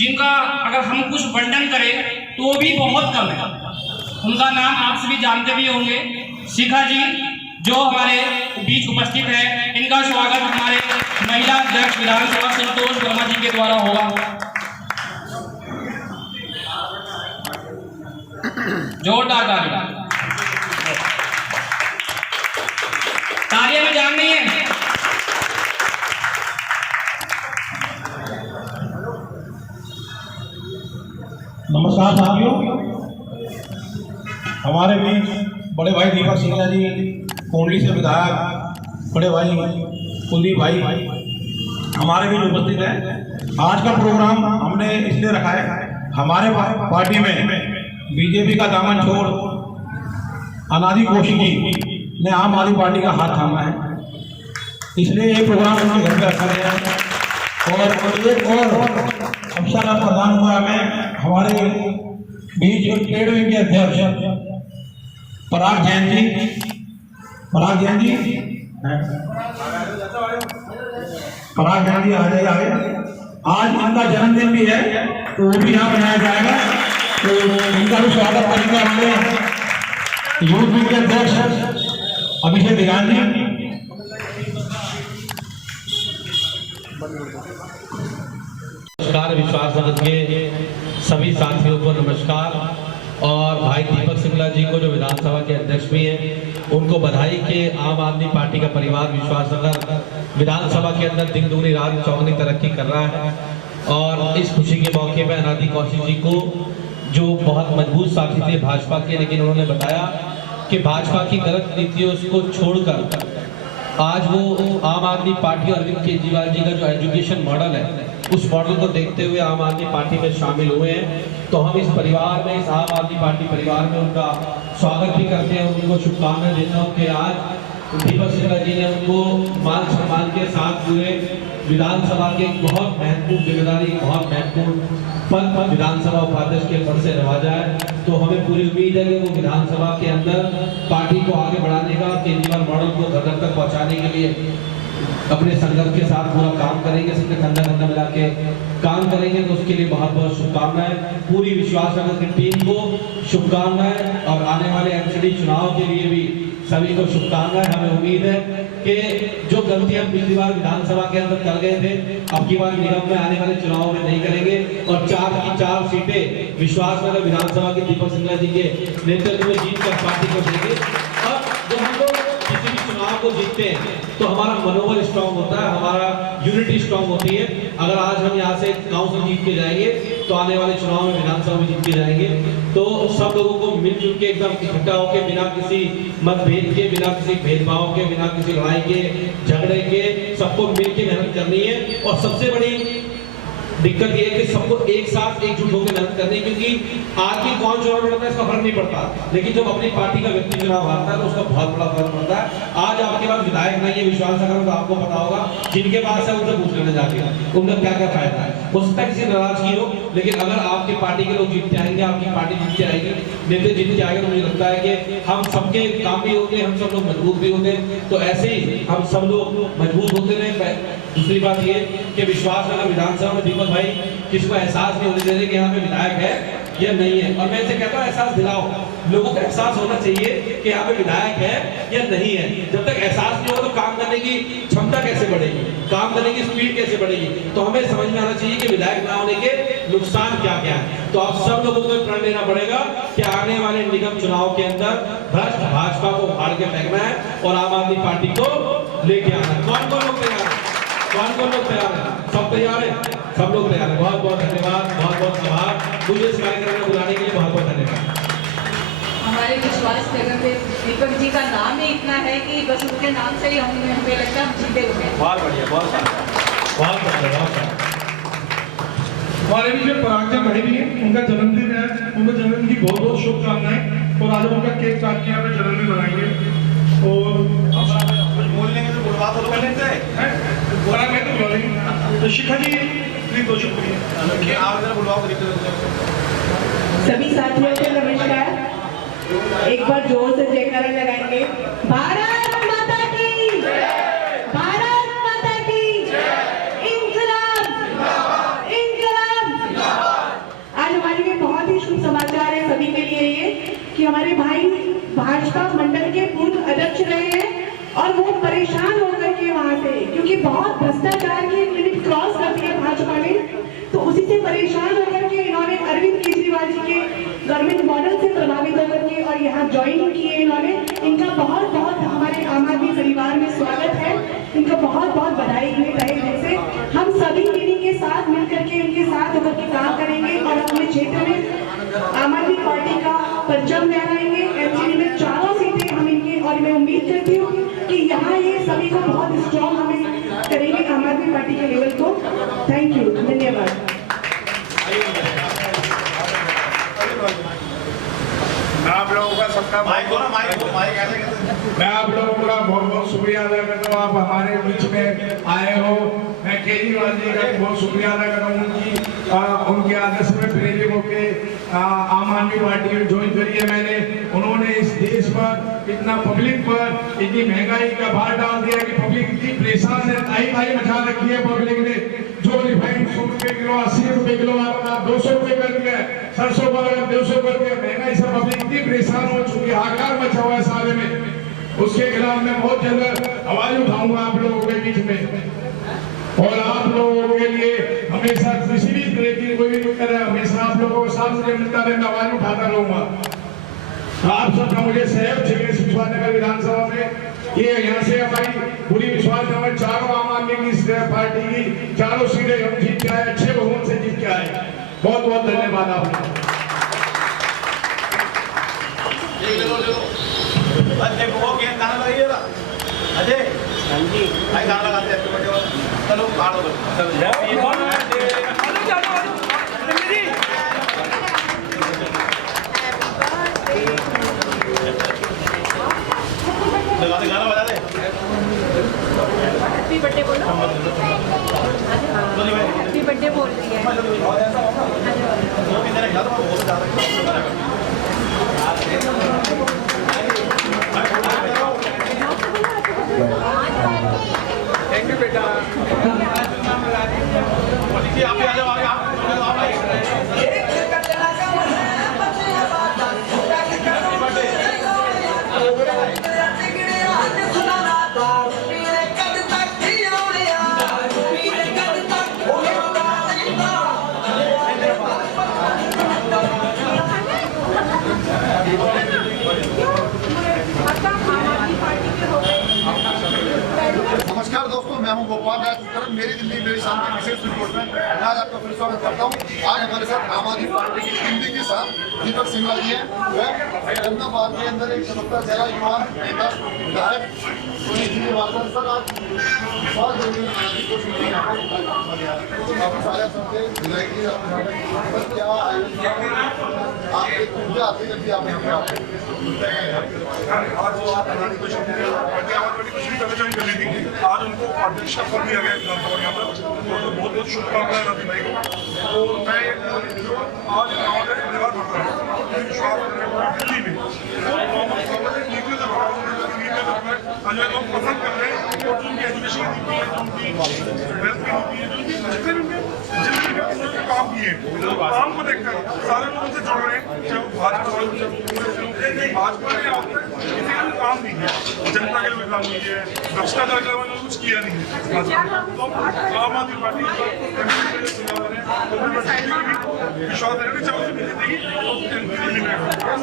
जिनका अगर हम कुछ वर्णन करें तो भी बहुत कम है। उनका नाम आप सभी जानते भी होंगे, शिखा जी, जो हमारे बीच उपस्थित है। इनका स्वागत हमारे महिला अध्यक्ष विधानसभा संतोष वर्मा जी के द्वारा होगा। जोरदार तालियां में जान नहीं है। नमस्कार साथियों, हमारे बीच बड़े भाई दीपक सिंगला जी, कोंडली से विधायक बड़े भाई कुलदीप भाई हमारे बीच उपस्थित हैं। आज का प्रोग्राम हमने इसलिए रखा है, हमारे पार्टी में बीजेपी का दामन छोड़ अनादि कोशिकी ने आम आदमी पार्टी का हाथ थामा है, इसलिए ये प्रोग्राम उनके घर पे रखा गया है। और एक और अवसर प्रदान हुआ हमें, हमारे बीच ट्रेड विंग के अध्यक्ष पराग जैन जी, पराग जैन जी आ जाइए। आज इनका जन्मदिन भी है तो वो भी यहाँ मनाया जाएगा, तो इनका भी स्वागत करेंगे हमारे यूथ विंग के अध्यक्ष अभिषेक दिगान जी। नमस्कार, विश्वास नगर के सभी साथियों को नमस्कार, और भाई दीपक सिंगला जी को जो विधानसभा के अध्यक्ष भी हैं उनको बधाई कि आम आदमी पार्टी का परिवार विश्वास नगर विधानसभा के अंदर दिन दुगनी रात चौगुनी तरक्की कर रहा है। और इस खुशी के मौके पर अनादि कौशिक जी को, जो बहुत मजबूत साथी थे भाजपा के, लेकिन उन्होंने बताया कि भाजपा की गलत नीतियों को छोड़कर आज वो आम आदमी पार्टी और अरविंद केजरीवाल जी का जो एजुकेशन मॉडल है उस मॉडल को देखते हुए आम आदमी पार्टी में शामिल हुए हैं। तो हम इस परिवार में, इस आम आदमी पार्टी परिवार में उनका स्वागत भी करते हैं, उनको शुभकामनाएं देता हूँ कि आज दीपक सिंगला जी ने उनको मान सम्मान के साथ पूरे विधानसभा के बहुत महत्वपूर्ण जिम्मेदारी, बहुत महत्वपूर्ण पद पर विधानसभा उपाध्यक्ष के पद से नवाजा है। तो हमें पूरी उम्मीद है कि वो विधानसभा के अंदर पार्टी को आगे बढ़ाने का, केजरीवाल मॉडल को घर घर तक पहुँचाने के लिए अपने संघर्ष के साथ पूरा काम करेंगे, सबके कंधा कंधा मिला के काम करेंगे। तो उसके लिए बहुत बहुत शुभकामनाएं, पूरी विश्वास नगर की टीम को शुभकामनाएं, और आने वाले एमसीडी चुनाव के लिए भी सभी को शुभकामनाएं। हमें उम्मीद है कि जो गलती हम पिछली बार विधानसभा के अंदर कर गए थे, अब की बार निगम में आने वाले चुनाव में नहीं करेंगे, और 4 की 4 सीटें विश्वास नगर विधानसभा की दीपक सिंगला जी के नेतृत्व में जीत कर पार्टी को देंगे। और जब हम लोग किसी भी चुनाव को जीतते हैं तो हमारा मनोबल स्ट्रांग होता है, हमारा यूनिटी स्ट्रांग होती है। अगर आज हम यहाँ से काउंसिल जीत के जाएंगे तो आने वाले चुनाव में विधानसभा में जीत के जाएंगे। तो सब लोगों को मिलजुल के एकदम इकट्ठा होकर, बिना किसी मतभेद के, बिना किसी भेदभाव के, बिना किसी लड़ाई के, झगड़े के, सबको मिल के मेहनत करनी है। और सबसे बड़ी दिक्कत ये है कि सबको एक साथ एकजुट होकर मेहनत करनी है, क्योंकि आगे कौन चुनाव लड़ता है इसका फर्क नहीं पड़ता, लेकिन जब अपनी पार्टी का व्यक्ति चुनाव हारता है तो उसका बहुत बड़ा फर्क पड़ता है। आज आपके पास विधायक नहीं है विश्वास नगर, तो आपको पता होगा, जिनके पास है उनसे पूछ लेने जाके उनका क्या क्या फायदा है। हो सकता है किसी नाराजगी हो, लेकिन अगर आपकी पार्टी के लोग जीतते आएंगे, आपकी पार्टी जीतते आएगी, नेता जीतते आएंगे, तो मुझे लगता है कि हम सबके काम भी होते हैं, हम सब लोग मजबूत भी होते हैं। तो ऐसे ही हम सब लोग मजबूत होते रहे। दूसरी बात ये कि विश्वास नगर विधानसभा में दीपक भाई किसको एहसास नहीं होने दे रहे कि यहाँ पे विधायक है या नहीं है। और मैं इसे कहता हूँ, एहसास दिलाओ, लोगों को एहसास होना चाहिए कि यहाँ पे विधायक है या नहीं है। जब तक एहसास नहीं होगा तो काम करने की क्षमता कैसे बढ़ेगी, काम करने की स्पीड कैसे बढ़ेगी। तो हमें समझ में आना चाहिए कि विधायक ना होने के नुकसान क्या क्या है। तो आप सब लोगों को प्रण लेना पड़ेगा कि आने वाले निगम चुनाव के अंदर भ्रष्ट भाजपा को उखाड़ के फेंकना है और आम आदमी पार्टी को लेके आना है। कौन कौन लोग तैयार है? कौन कौन लोग तैयार है? सब तैयार है? सब लोग तैयार है। बहुत बहुत धन्यवाद, बहुत बहुत आभार, मुझे इस कार्यक्रम में बुलाने के लिए बहुत बहुत धन्यवाद। हमारे विश्वास नगर में दीपक जी का नाम ही इतना है कि बस उनके नाम से ही हमें लगता है हम जीते हुए। बहुत बढ़िया, बहुत बढ़िया। हमारे बीच में पराग भाई भी है, उनका जन्मदिन है, उनको जन्मदिन की बहुत बहुत शुभकामनाएं। और आज उनका केक काट के हमें जन्मदिन मनाएंगे। और बोलने के तो बुलवा तो कर लेते हैं, पराग भाई तो बुला लेंगे। तो शिखा जी प्लीज दो शुक्रिया, आप इधर बुलवाओ। सभी साथियों को नमस्कार। एक बार जोर से जयकारा लगाएंगे। भारत माता की, भारत माता की, इंकलाब, इंकलाब। भाजपा मंडल के पूर्व अध्यक्ष रहे हैं और वो परेशान होकर के वहां से, क्योंकि बहुत भ्रष्टाचार की लिमिट क्रॉस कर दी है भाजपा ने, तो उसी से परेशान होकर के इन्होंने अरविंद केजरीवाल जी के गवर्नमेंट मॉडल से प्रभावित होकर के और यहाँ ज्वाइन किए इन्होंने। इनका बहुत बहुत हमारे आम आदमी परिवार में स्वागत है, इनको बहुत बहुत बधाई हुई रहे। जैसे हम सभी इन्हीं के साथ मिलकर के इनके साथ होकर के काम करेंगे और अपने क्षेत्र में आम आदमी पार्टी का परचम लहराएंगे। एमसीडी में 4 सीटें हम इनके, और मैं उम्मीद करती हूँ कि यहाँ ये सभी को बहुत स्ट्रॉन्ग हमें करेंगे आम आदमी पार्टी के लेवल को। थैंक यू, धन्यवाद। मैं आप लोगों का सबका मैं आप लोगों का बहुत बहुत शुक्रिया अदा करता हूँ, आप हमारे बीच में आए हो। मैं केजरीवाल जी का बहुत शुक्रिया अदा कर रहा हूँ उनके आदर्श में प्रेरित होकर आम आदमी पार्टी में ज्वाइन करी है मैंने। उन्होंने इस देश पर इतना पब्लिक पर इतनी महंगाई का भार डाल दिया कि पब्लिक इतनी परेशान है, ताई मचा रखी है पब्लिक ने। जो रिफाइंड 100 रुपए किलो 80 रुपए किलो 200 रुपए कर दिया, सरसों पर 200 कर दिया, महंगाई से पब्लिक इतनी परेशान हो चुकी है, हाहाकार मचा हुआ है सारे में। उसके खिलाफ मैं बहुत जल्द आवाज उठाऊंगा आप लोगों के बीच में, और आप लोगों के लिए हमेशा किसी भी तरह की कोई भी तरह हमेशा आप लोगों के साथ मुझे मिलता रहना, आवाज उठाता रहूंगा। आप सबका मुझे सहयोग चाहिए विश्वासनगर विधानसभा में। ये यहाँ से हमारी पूरी विश्वासनगर चारों आम आदमी की पार्टी की 4 सीटें हम जीत के आए, अच्छे बहुमत से जीत के आए। बहुत बहुत धन्यवाद आपको। हैप्पी बर्थडे बोलो, हैप्पी बर्थडे बोल रही है। थैंक यू बेटा। आप आ जाओ, नमस्कार दोस्तों, मैं हूं गोपाल राज। मेरी दिल्ली मेरी शाम की विशेष रिपोर्ट में मैं आज आपका फिर स्वागत करता हूं। आज हमारे साथ आम आदमी पार्टी की दिल्ली के साथ दीपक सिंघला जी हैं। वह अहमदाबाद के अंदर एक चमकता चेहरा युवा नेता विधायक सर आज बहुत काफी सारे विधायक जी क्या आप आते जब भी आप यहाँ पे आते आज उनको अध्यक्ष पद दिया गया विधानसभा यहाँ पर, तो बहुत बहुत शुभकामनाएं रवि भाई को। तो मैं आज हमारे परिवार बढ़ रहा हूँ विश्वास दिल्ली में आज लोग पसंद कर रहे हैं, जो उनकी एजुकेशन की नीति है, जो उनकी वेल्थ की नीति है, जो उनकी जितने भी जिंदगी काम किए काम को देखकर सारे लोग उनसे जुड़ रहे हैं। चाहे वो भाजपा ने आज तक किसी का भी काम नहीं किया, जनता के लिए काम नहीं किया, भ्रष्टाचार के लिए कुछ किया नहीं है। तो आम आदमी पार्टी विश्वास है कि चाहे मिली देगी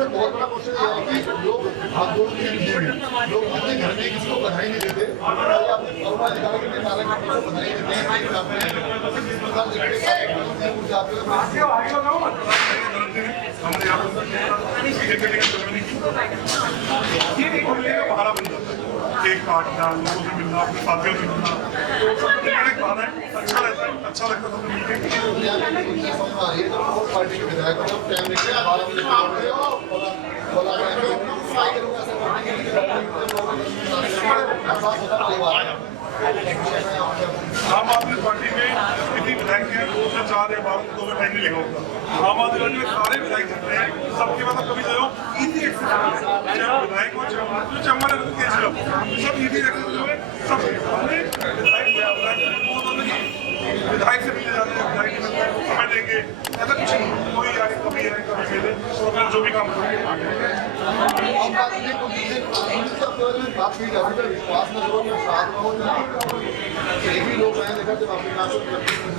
बहुत बड़ा क्वेश्चन ये है कि लोग अपने घर में किसी को बधाई नहीं देते, अधिकारी के बधाई देते हैं। बहाना बन जाता है, केक काटना, लोगों से मिलना, अपने साथियों से मिलना, अच्छा रहता है, अच्छा लगता था मिलकर। पार्टी के विधायक टाइम निकले 12 आम आदमी पार्टी में कितनी विधायक हैं, 2 से 4 या 12 में टाइम नहीं लगा होगा। आम आदमी पार्टी में सारे विधायक जितने हैं सबके पास कभी जो ईजी एक्सेस, चाहे विधायक हो चाहे चम्मन सब ईजी एक्सेस जो है सब हमने विधायक से मिलने जाते हैं, विधायक देंगे, ऐसा कुछ नहीं, कोई यानी कभी है कभी मिले तो फिर जो भी काम करेंगे बात की जाती है विश्वास में जो साथ में हो एक ही लोग मैंने देखा जब अपने नाम को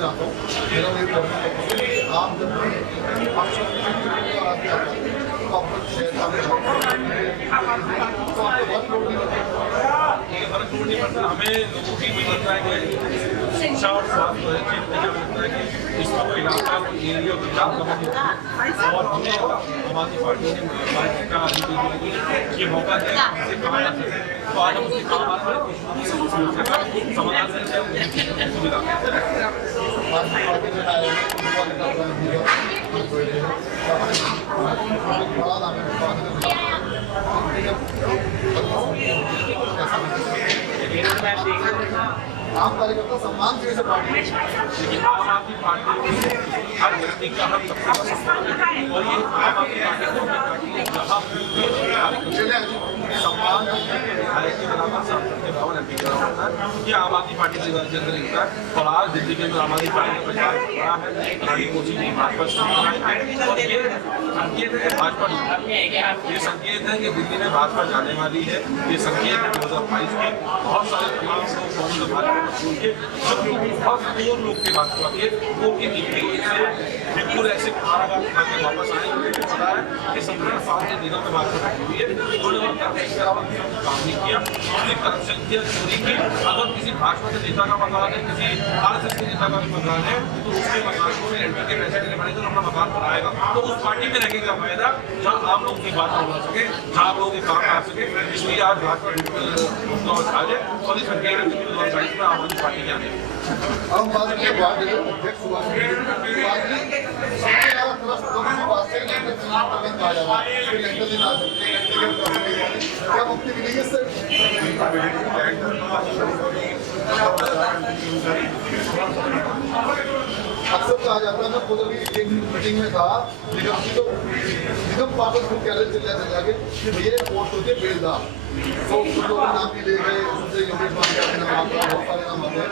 जाता हूँ मेरा मेरे घर में आप जब आगे आता है तो आपको शेयर करना तो आपको बहुत लोग नहीं पता फर्क नहीं पड़ता। हमें लोगों की भी लगता है कि शिक्षा और स्वास्थ्य लगता है कि इसका कोई इलाका एरिया विकास और हमें आम आदमी पार्टी ने ये मौका दिया इससे कहा जा सके तो आज हम उसके काम समाधान सुविधा आम कार्यकर्ता सम्मान के से पार्टी लेकिन आम आदमी पार्टी हर व्यक्ति का हक सबसे और ये आम आदमी पार्टी जहाँ सम्मान ये आम आदमी पार्टी से अंदर है और आज दिल्ली के अंदर आम आदमी पार्टी का प्रचार बड़ा है बड़ी कोशिश नहीं भाजपा और ये संकेत है कि भाजपा ये संकेत है कि दिल्ली में भाजपा जाने वाली है। ये संकेत है 2022 के बहुत सारे तमाम लोग भाजपा को छोड़ के जब बहुत दूर लोग के भाजपा के वो की नीति से बिल्कुल ऐसे कारागार खा के वापस आए मुझे पता है कि 17 दिनों में भाजपा बैठी हुई है उन्होंने काम नहीं किया, उसने करप्शन किया, चोरी की। अगर किसी भाजपा के नेता का मकान है, किसी RSS के नेता का भी मकान है तो उसके मकान को एंट्री के पैसे देने पड़ेंगे तो अपना मकान बनाएगा। तो उस पार्टी में रहने का फायदा जहाँ आम लोगों की बात हो सके, जहाँ आप लोगों के काम आ सके, इसलिए आज भाजपा उठा ले और इस संकेत में 2022 में आम आदमी पार्टी के आने हम बात के बाद अध्यक्ष हुआ सबसे ज्यादा ट्रस्ट तो किसी बात से नहीं कहा जा रहा है फिर लेटर दिन आ सकते हैं क्या मुक्ति मिलेगी इससे अक्सर कहा जाता है ना खुद अभी एक मीटिंग में था निगम पार्षद मुख्यालय चले जाके ये पोस्ट होते बेलदार तो कुछ लोगों के नाम भी ले गए उनसे योगेश भाटिया के नाम आता है बहुत सारे नाम आते हैं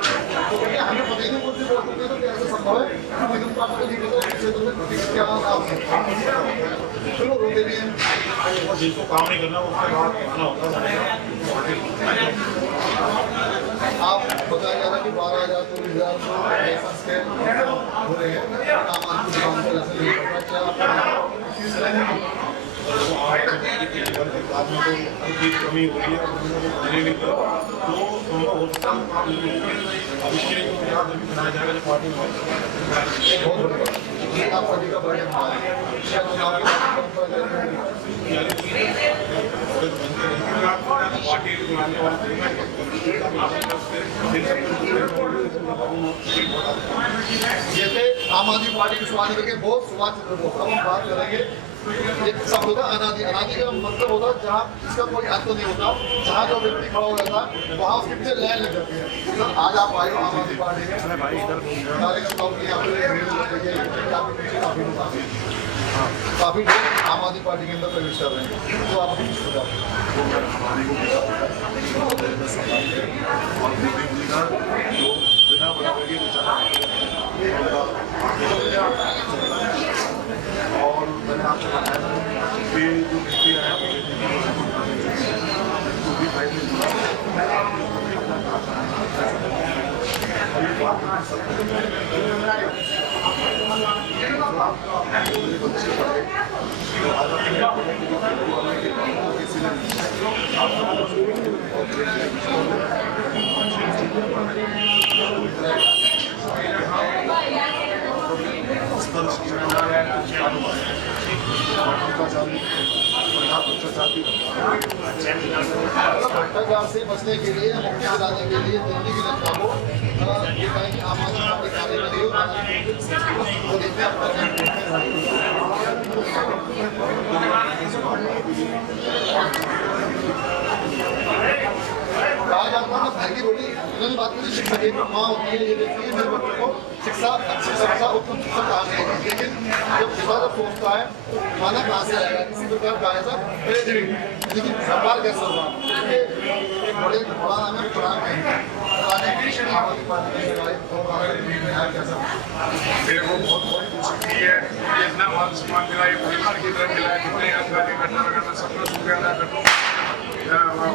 तो क्या हमें पता ही नहीं कौन सी पोस्ट होती है तो कैसे संभव है निगम पार्षद को नहीं पता क्षेत्र में क्या नाम चलो रोते भी हैं जिसको काम नहीं करना उसके बाद आना होता है। आप बताया जा रहा है कि 12,000 24,000 लाइसेंस के हो रहे हैं आम आदमी दुकान पर ऐसे नहीं होता बाद में तो उनकी कमी हो रही है तो अब इसके लिए याद बनाया जाएगा जो पार्टी में बहुत बड़ी आप सभी का बर्थडे मना रहे हैं शायद चुनाव की पार्टी बनाने वाले जैसे आम आदमी पार्टी के सुभाष के बहुत सुभाष चंद्र बोस अब हम बात करेंगे एक शब्द होता है अनादि। अनादि का मतलब होता है जहाँ इसका कोई अंत नहीं होता, जहाँ जो व्यक्ति खड़ा हो जाता है वहाँ उसके पीछे लाइन लग जाती है। सर आज आप आए हो आम आदमी पार्टी के कार्यकर्ताओं की यहाँ पे काफी लोग आम आदमी पार्टी के अंदर प्रवेश कर रहे हैं तो आप और मैंने आपको बताया कि जो व्यक्ति है भ्रष्टाचार से बचने के लिए मुक्ति दिलाने के लिए दिल्ली की जनता को ये कहें कि आम आदमी पार्टी कार्यकर्ता कहा जाता है घर की रोटी उन्होंने बात की शिक्षा की माँ होती है ये देखती है मेरे बच्चों को शिक्षा अच्छी शिक्षा उत्तम शिक्षा कहाँ से होगी लेकिन जब पिता जब सोचता है तो खाना कहाँ से आएगा किसी प्रकार का आएगा लेकिन सरकार कैसे होगा एक बड़ा नाम है खुराक है बताने आम आदमी पार्टी के बारे में कैसा मेरे को बहुत खुशी है कि इतना मान सम्मान मिला है, परिवार की तरह मिला है, जितने अधिकारी घटना लगाना सबका शुक्रिया अदा करता हूँ।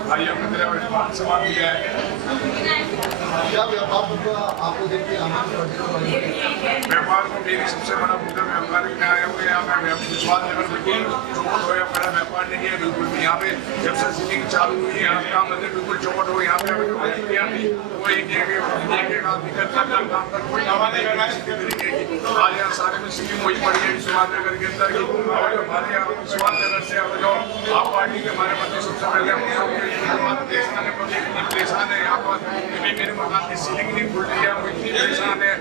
भाइयों की तरह मान सम्मान मिला है। क्या व्यापार आपको देख के व्यापार में मेरी सबसे बड़ा मुद्दा व्यापारी में आया हुआ यहाँ मैं विश्वास नगर बिल्कुल चौपट हो, मेरा व्यापार नहीं है बिल्कुल भी। यहाँ पे जब से सीलिंग चालू हुई है यहाँ काम मंदिर बिल्कुल चौपट हो। यहाँ पे अभी जो प्रतिक्रिया थी वो एक आदमी करता काम कर कोई दवा नहीं करना है तरीके की। आज यहाँ सारे में सीलिंग वही पड़ी है विश्वास नगर के अंदर की। और जो हमारे यहाँ विश्वास नगर से जो आप पार्टी के हमारे मंत्री सबसे पहले परेशान है यहाँ पर मेरे मकान की सीलिंग नहीं खुल रही है, इतनी परेशान है।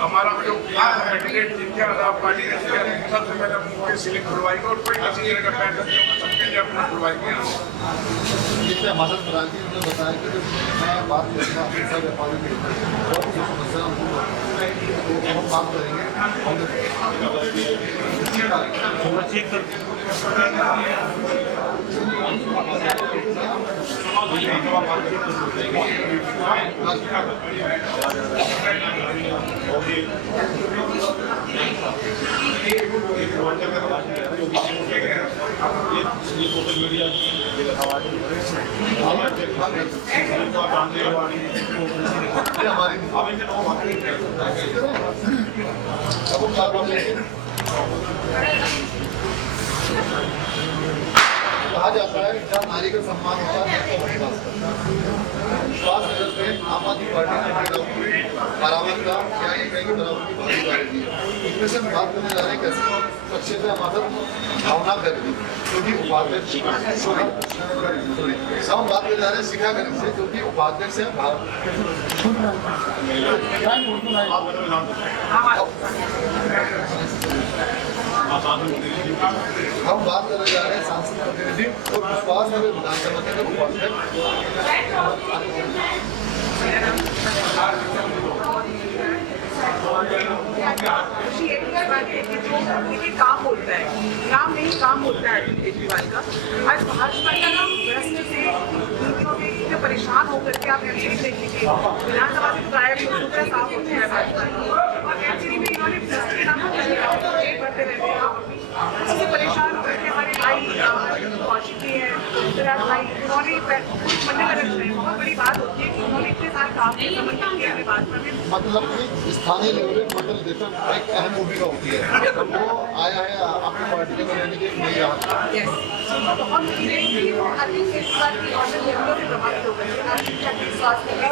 हमारा जो कैंडिडेट जीत गया आप पार्टी ने जीत गया सबसे पहले उनकी सीलिंग खुलवाएंगे और कोई किसी जगह पैसा सबके लिए अपना खुलवाएंगे। जिससे हमारे प्रधान जी ने बताया कि जब मैं बात करूँगा पैसा व्यापारी की और जो समस्या तो हम बात करेंगे कहा जाता है जब नारी का सम्मान होता है तो विश्वास नगर में आम आदमी पार्टी ने बराबर का क्या ये कहीं बराबर की भागीदारी दी है। इसमें से हम बात करने जा रहे हैं कैसे अच्छे से हमारा भावना कर दी क्योंकि उपाध्यक्ष हम बात करने जा रहे हैं शिखा गणित से क्योंकि उपाध्यक्ष है हम बात करने जा रहे हैं सांसद प्रतिनिधि और विश्वास नगर विधानसभा के उपाध्यक्ष। काम बोलता है, नाम नहीं काम बोलता है केजरीवाल का। आज भाजपा का नाम भ्रष्ट से नीतियों में परेशान होकर के आप एमसीडी देखेंगे विधानसभा से गायब दूसरा साफ होते हैं भाजपा और एमसीडी में इन्होंने भ्रष्ट के नाम पर बढ़ते रहते हैं। इससे परेशान होकर के हमारे भाई कौशिक जी हैं, विराट भाई, उन्होंने मंडल अध्यक्ष हैं। बहुत बड़ी बात होती है कि उन्होंने इतने साल काम किया समर्थन किया हमें भाजपा में। मतलब कि स्थानीय लेवल पर मंडल अध्यक्ष एक अहम भूमिका होती है। वो आया है आपकी पार्टी के रहने के नहीं रहा। बहुत इस बात की औसत लेवलों से प्रभावित होकर शिक्षा के स्वास्थ्य के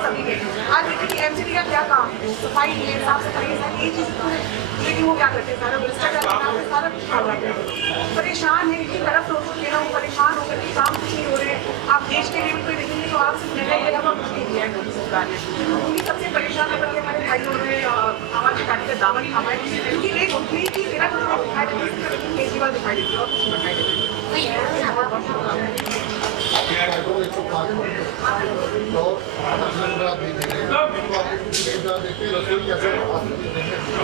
सभी के आज देखिए कि एमसीडी का क्या काम है, सफाई है, साफ सफाई है, ये चीज़ लेकिन वो क्या करते हैं सारा भ्रष्टाचार सारा कुछ खा जाते हैं। परेशान है इतनी तरफ लोगों के वो परेशान होकर के काम कुछ नहीं हो रहे हैं। आप देश के लेवल पर देखेंगे तो आप सिर्फ निर्णय के अलावा कुछ नहीं दिया है मोदी सरकार ने। उन्हीं सबसे परेशान होकर के हमारे भाइयों ने आम आदमी पार्टी का दामन थामा है क्योंकि एक उठनी की मेरा दिखाई देती है केजरीवाल दिखाई देती है और कुछ दिखाई देती है।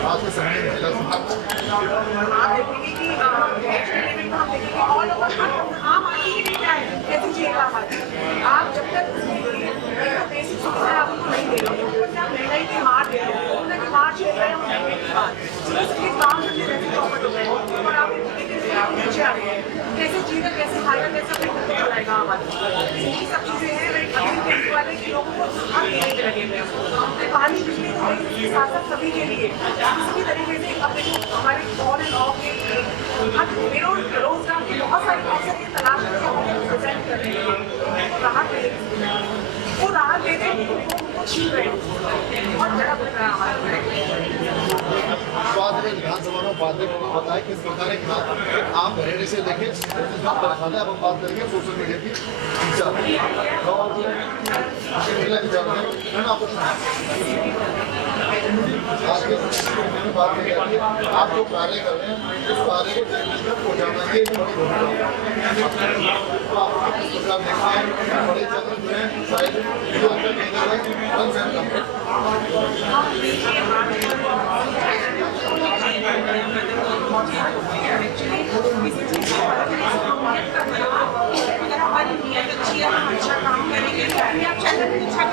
आज के समय में आप देखेंगे कि हम देखेंगे ऑल ओवर आम आदमी के लिए क्या है कैसे जिएगा आम आदमी। आप जब तक बेसिक सुविधा आपको नहीं दे रहे हो आप महंगाई की मार दे रहे हो मार झेल रहे हो महंगाई की मार सबके काम करते रहते चौपट हो गए और आप नीचे आ गए कैसे जीएगा कैसे खाएगा कैसे अपने घर को चलाएगा आम आदमी। यही सब चीज़ें हैं अभी वाले के लोगों को हर देने में लगे हुए हैं पानी बिजली शासन सभी के लिए इसी तरीके से अपने हमारे ऑन एंड ऑफ के रोजगार के बहुत सारे अवसर की तलाश करके प्रेजेंट कर रहे हैं राहत दे वो राहत दे रहे हैं उनको छीन रहे हैं बहुत बड़ा बन रहा है हमारे विधानसभा में उपाध्यक्ष ने बताया किस प्रकार एक आम घरेने से लेके अब हम बात करेंगे सोशल मीडिया की आज के बात है आप जो कार्य कर रहे हैं उस कार्य को पहुँचाना ये देखते हैं बड़े चंद्र जो है शायद हमारी नीयत अच्छी है हम अच्छा काम करेंगे आप चैनल अच्छा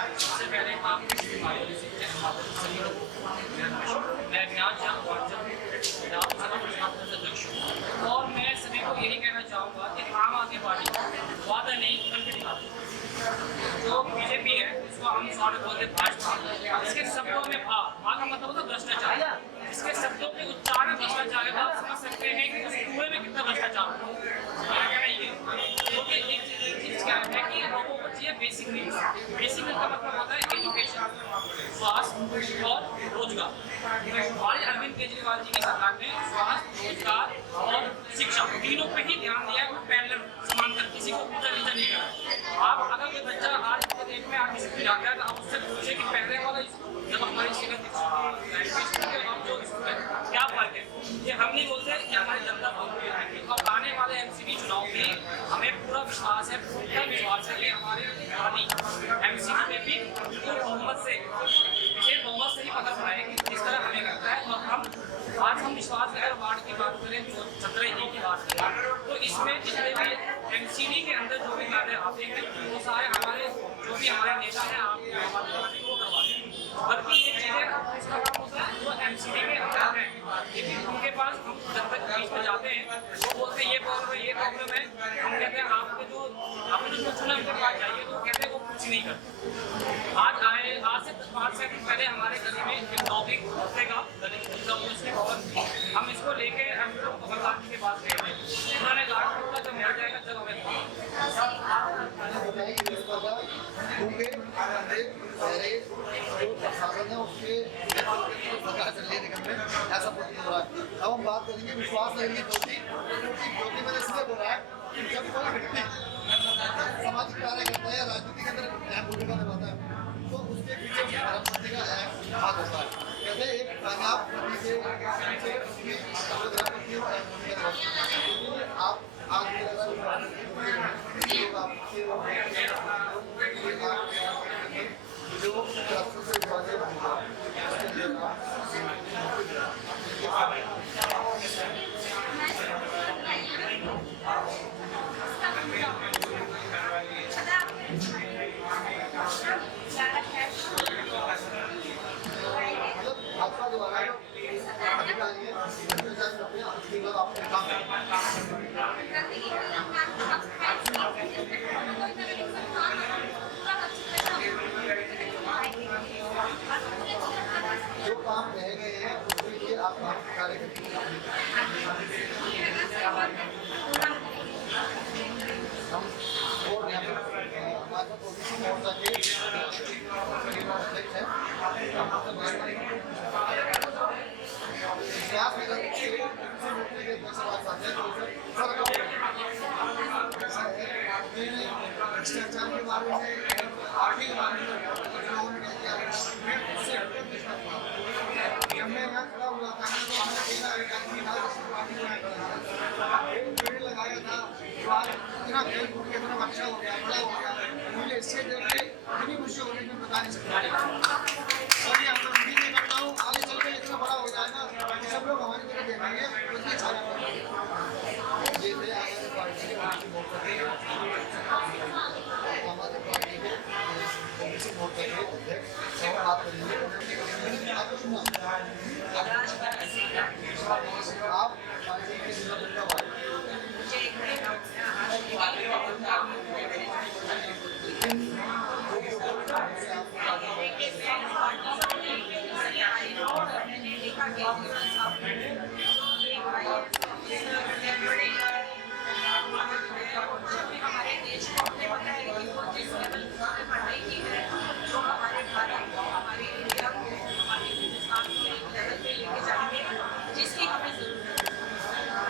सबसे पहले आप सभी लोगों को मैं विधानसभा अध्यक्ष हूँ और मैं सभी को यही कहना चाहूँगा कि आम आदमी पार्टी वादा नहीं करके दिखाती। जो बीजेपी है उसको हम शॉर्ट बोलते भाजपा, इसके शब्दों में भाव का मतलब होता है भ्रष्टाचार, इसके शब्दों के उच्चारण में भ्रष्टाचार है। आप समझ सकते हैं कि उस कुएं में कितना भ्रष्टाचार है। मेरा कहना ये क्योंकि एक चीज क्या है कि लोगों को चाहिए बेसिक नीड्स। बेसिक नीड का मतलब होता है एजुकेशन, स्वास्थ्य और रोजगार। हमारे अरविंद केजरीवाल जी की सरकार ने स्वास्थ्य, रोजगार और शिक्षा तीनों पे ही ध्यान दिया है। पैरेलल समांतर, किसी को ऊंचा नीचा नहीं करा। आप अगर कोई बच्चा आज के डेट में आगे स्कूल जाता है तो आप उससे पूछे कि पहले वाला जब हमारी शिक्षा क्या फर्क है, ये हम नहीं बोलते कि हमारी जनता बोलती है। और आने वाले एमसीडी चुनाव में हमें पूरा विश्वास है, पूरा विश्वास है कि हमारे एमसीडी में भी बिल्कुल बहुमत से, विशेष बहुमत से ही पकड़ बनाएंगे जिस तरह हमें लगता है। और आज हम विश्वास अगर वार्ड की बात करें तो 17 की बात करें तो इसमें जितने भी एमसीडी के अंदर जो भी कार्य आते हैं वो सारे हमारे जो भी हमारे नेता हैं आप को करवाते हैं। बल्कि ये चीज़ें उसका काम होता है जो एमसीडी के अंदर है, लेकिन उनके पास हम जब तक बीच में जाते हैं वो बोलते हैं ये प्रॉब्लम है। हम कहते हैं आपने जो चुना उनके पास जाइए तो कहते हैं वो कुछ नहीं करते। आज से 5 साल पहले हमारे गली में एक डॉगी कुत्ते का उसकी खबर थी। हम इसको लेके हम लोग कमलनाथ जी के पास गए थे, उन्होंने कहा जब मर जाएगा जब हमें ऐसा प्रतीत हो रहा है। अब हम बात करेंगे विश्वास नगरी ज्योति मैंने इसलिए बोला है कि जब कोई व्यक्ति सामाजिक कार्य करता है या राजनीति के अंदर अहम भूमिका निभाता है तो उसके पीछे उसकी धर्मपत्नी का अहम हाथ होता है। कहते हैं एक कामयाब पति के पीछे उसकी धर्मपत्नी को अहम भूमिका निभाती है। आप आज भी जो राष्ट्र से विभाजन आपका जो है अधिकारी है आपके काम जो काम रह गए हैं उसके लिए आप काम कार्य करते हैं। हम और यहाँ पे हमारे ओबीसी मोर्चा के अध्यक्ष हैं इतिहास में भ्रष्टाचार के बारे में आर्थिक के बारे में मैं यहाँ खड़ा हुआ था तो हमने देखा एक आदमी था पार्टी में पेड़ लगाया था इतना खेल कूद के इतना अच्छा हो गया, बड़ा हो गया। मुझे इससे देख के इतनी खुशी हो रही है बता नहीं सकता। और ये हम उम्मीद नहीं करता हूँ आगे चल के इतना बड़ा हो जाएगा कि सब लोग हमारी तरफ देखेंगे उतनी अच्छा लगेगा। ये थे हमारे पार्टी के हमारे पार्टी के ओबीसी मोर्चा के अध्यक्ष और बात करेंगे आप पार्टी के हमारे देश को अपने पता है कि वो जिस लेवल उन्होंने पढ़ाई की है जो हमारे भारत को, हमारे इंडिया को, हमारे हिंदुस्तान को एक लेवल पे लेके जाएंगे जिसकी हमें जरूरत है।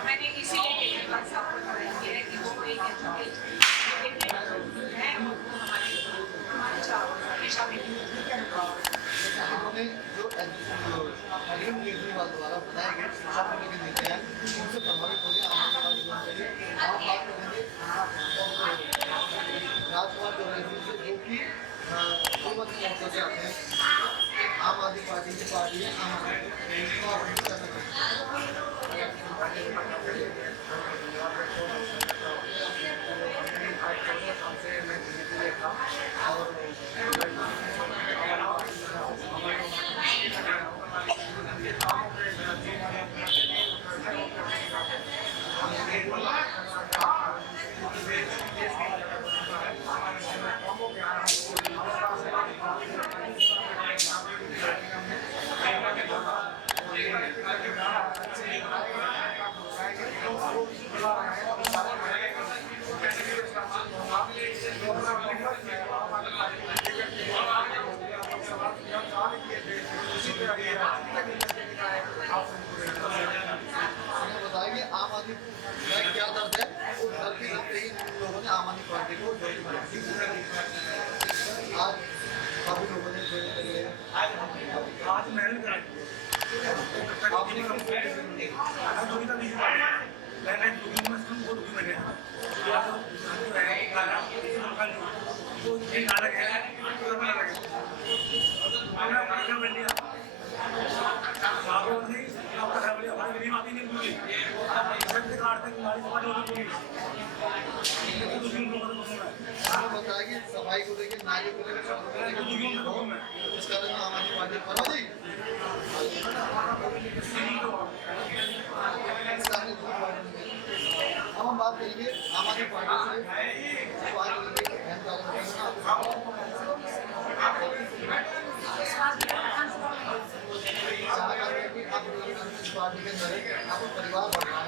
मैंने इसीलिए केजरीवाल साहब को बताया है कि वो एक एजुकेटेड है और वो हमारे हमेशा में उन्होंने जो अरविंद केजरीवाल द्वारा बनाए गए शिक्षा को लेकर नीति हैं उनसे प्रभावित हो गया। आने वाले दिनों के लिए हम बात करेंगे राजकुमार चौधरी से जो कि बहुमत मोर्चा से आते हैं। आम आदमी पार्टी की पार्टी है, आम आदमी और बार आए हैं और सारे कैसे भी बताइए आम आदमी का क्या दर्द है, उस दर्द के चलते ही लोगों ने आम आदमी पार्टी को ज्वाइन किया। आज काफी लोगों ने ज्वाइन कर लिया। आज मेहनत करें मैंने दुखी में वो दुखी में गया वो एक अलग है बताया कि सफाई को लेकर नाली को लेकर इस कारण आम आदमी पार्टी अब हम बात करेंगे आम आदमी पार्टी से पार्टी के अंदर आपको परिवार बढ़ रहा है,